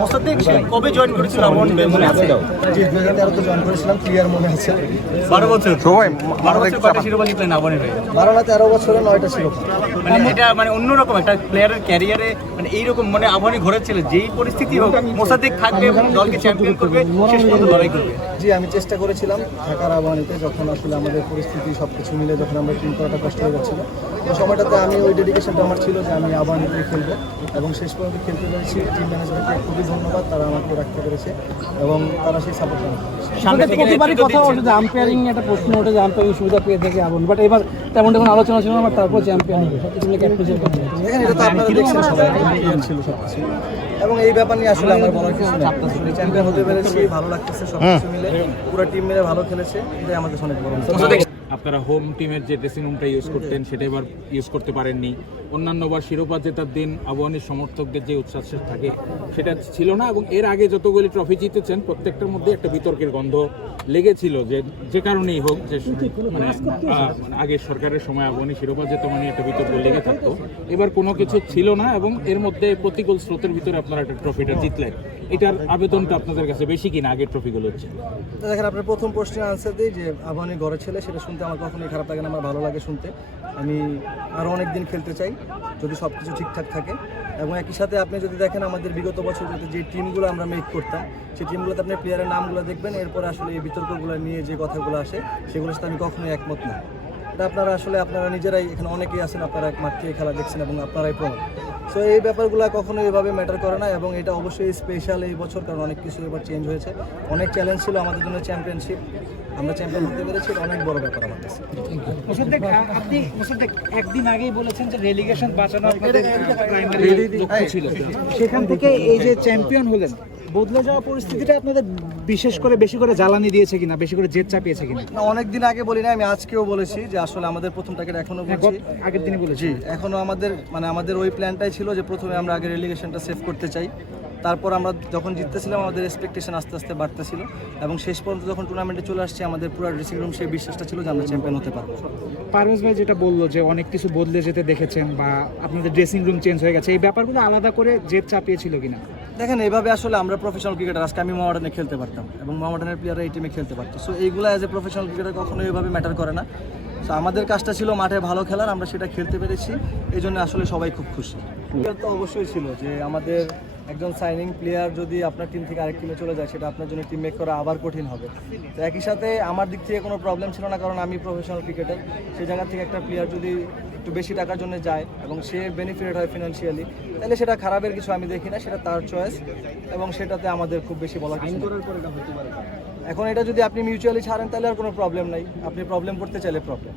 মোসাদ্দেক কবে জয়েন করেছিল? আমার মনে আছে। জি হাজার তেরোতে জয়েন করেছিলাম ক্লিয়ার মনে আছে। বারো বছর। সবাই বারো বছর কয়টা শিরোপা জিতলেন আবানের হয়ে বারো না তেরো বছরে নয়টা ছিল মানে এটা মানে অন্যরকম একটা প্লেয়ারের ক্যারিয়ারে মানে এইরকম মানে আবানি ঘরে ছিল যেই পরিস্থিতি হোক মোসাদ্দেক থাকবে এবং দলকে চ্যাম্পিয়ন করবে শেষ পর্যন্ত লড়াই করবে। জি আমি চেষ্টা করেছিলাম ঢাকার আবাহনীতে যখন আসলে আমাদের পরিস্থিতি সব কিছু মিলে যখন আমরা টিম করাটা কষ্ট হয়ে যাচ্ছিল। তো সময়টাতে আমি ওই ডেডিকেশনটা আমার ছিল যে আমি আবাহনীতে খেলব এবং শেষ পর্যন্ত খেলতে পেরেছি। টিম ম্যানেজমেন্টকে খুবই ধন্যবাদ তারা আমাকে রাখতে পেরেছে এবং তারা সেই সাপোর্ট আমাকে করেছে। সামনে থেকে প্রতিবারই কথা ওঠে যে আম্পায়ারিং একটা প্রশ্ন ওঠে যে আম্পায়ারিং সুবিধা পেয়ে থাকে এমন বাট এবার তেমন কোনো আলোচনা ছিল না তারপর ক্যাপ্টেন্সি দেখেন এটা তো আপনারা দেখছেন সবাই ছিল সব কিছু এবং এই ব্যাপার নিয়ে আসলে আমার বলার কিছু নেই। চ্যাম্পিয়ন হতে পেরেছি ভালো লাগতেছে সব কিছু মিলে। পুরো টিম মিলে ভালো খেলেছে এটাই আমার কাছে অনেক বড় আপনারা হোম টিমের যে ড্রেসিং রুমটা ইউজ করতেন সেটা এবার ইউজ করতে পারেননি। অন্যান্যবার শিরোপা জেতার দিন আবহানের সমর্থকদের যে উচ্ছ্বাস থাকে সেটা ছিল না এবং এর আগে যতগুলি ট্রফি জিতেছেন প্রত্যেকটার মধ্যে একটা বিতর্কের গন্ধ লেগেছিল যে যে কারণেই হোক যে মানে মানে আগের সরকারের সময় আবহানী শিরোপা জেতা মানে একটা বিতর্ক লেগে থাকতো। এবার কোনো কিছু ছিল না এবং এর মধ্যে প্রতিকূল স্রোতের ভিতরে আপনারা একটা ট্রফিটা জিতলেন। এটার আবেদনটা আপনাদের কাছে বেশি কিনা আগের ট্রফিগুলো হচ্ছে? দেখেন, আপনার প্রথম প্রশ্নের আনসার দিই যে আবাহনী ঘরে ছেলে, সেটা শুনতে আমার কখনোই খারাপ লাগে না, আমার ভালো লাগে শুনতে। আমি আরও অনেক দিন খেলতে চাই, যদি সব কিছু ঠিকঠাক থাকে। এবং একই সাথে আপনি যদি দেখেন, আমাদের বিগত বছরগুলোতে যে টিমগুলো আমরা মেক করতাম, সেই টিমগুলোতে আপনি প্লেয়ারের নামগুলো দেখবেন, এরপরে আসলে এই বিতর্কগুলো নিয়ে যে কথাগুলো আসে, সেগুলোর সাথে আমি কখনোই একমত না। আপনারা আসলে আপনারা নিজেরাই এখানে অনেকেই আছেন আপনারা এক মাঠ থেকে খেলা দেখছেন এবং আপনারাই প্রমাণ সো এই ব্যাপারগুলো কখনো এভাবে ম্যাটার করে না এবং এটা অবশ্যই স্পেশাল এই বছর কারণ অনেক কিছু এবার চেঞ্জ হয়েছে। অনেক চ্যালেঞ্জ ছিল আমাদের জন্য চ্যাম্পিয়নশিপ আমরা চ্যাম্পিয়ন হতে পেরেছি এটা অনেক বড় ব্যাপার আমার কাছে। আপনি একদিন আগেই বলেছেন যে রেলিগেশন বাঁচানো সেখান থেকে এই যে চ্যাম্পিয়ন হলেন বদলে যাওয়া পরিস্থিতিটা আপনাদের বিশেষ করে বেশি করে জ্বালানি দিয়েছে কিনা বেশি করে জেদ চাপিয়েছে কিনা? না অনেক দিন আগে বলি না আমি আজকেও বলেছি যে আসলে আমাদের প্রথম টার্গেট এখনও হ্যাঁ, বলছি। আগের দিনই বলেছি। এখনও আমাদের মানে আমাদের ওই প্ল্যানটাই ছিল যে প্রথমে আমরা আগে রেলিগেশনটা সেভ করতে চাই। তারপর আমরা যখন জিততেছিলাম আমাদের এক্সপেকটেশন আস্তে আস্তে বাড়তেছিল এবং শেষ পর্যন্ত যখন টুর্নামেন্টে চলে আসছে আমাদের পুরো ড্রেসিং রুম সেই বিশ্বাসটা ছিল যে আমরা চ্যাম্পিয়ন হতে পারব। পারভেজ ভাই যেটা বলল যে অনেক কিছু বদলে যেতে দেখেছেন বা আপনাদের ড্রেসিং রুম চেঞ্জ হয়ে গেছে এই ব্যাপারগুলো আলাদা করে জেদ চাপিয়েছিল কিনা? দেখেন, এইভাবে আসলে আমরা প্রফেশনাল ক্রিকেটার আজকে আমি মহামডানে খেলতে পারতাম এবং মহামডানের প্লেয়াররা এই টিমে খেলতে পারতো। সো এইগুলো অ্যাজ এ প্রফেশনাল ক্রিকেটার কখনো এইভাবে ম্যাটার করে না। সো আমাদের কাজটা ছিল মাঠে ভালো খেলার, আমরা সেটা খেলতে পেরেছি। এই জন্য আসলে সবাই খুব খুশি। তো অবশ্যই ছিল যে আমাদের একজন সাইনিং প্লেয়ার যদি আপনার টিম থেকে আরেক টিমে চলে যায় সেটা আপনার জন্য টিম মেক করা আবার কঠিন হবে। তো একই সাথে আমার দিক থেকে কোনো প্রবলেম ছিল না কারণ আমি প্রফেশনাল ক্রিকেটার সেই জায়গা থেকে একটা প্লেয়ার যদি একটু বেশি টাকার জন্য যায় এবং সে বেনিফিটেড হয় ফিনান্সিয়ালি তাহলে সেটা খারাপের কিছু আমি দেখি না সেটা তার চয়েস এবং সেটাতে আমাদের খুব বেশি বলা কিছু এখন এটা যদি আপনি মিউচুয়ালি ছাড়েন তাহলে আর কোনো প্রবলেম নাই। আপনি প্রবলেম করতে চাইলে প্রবলেম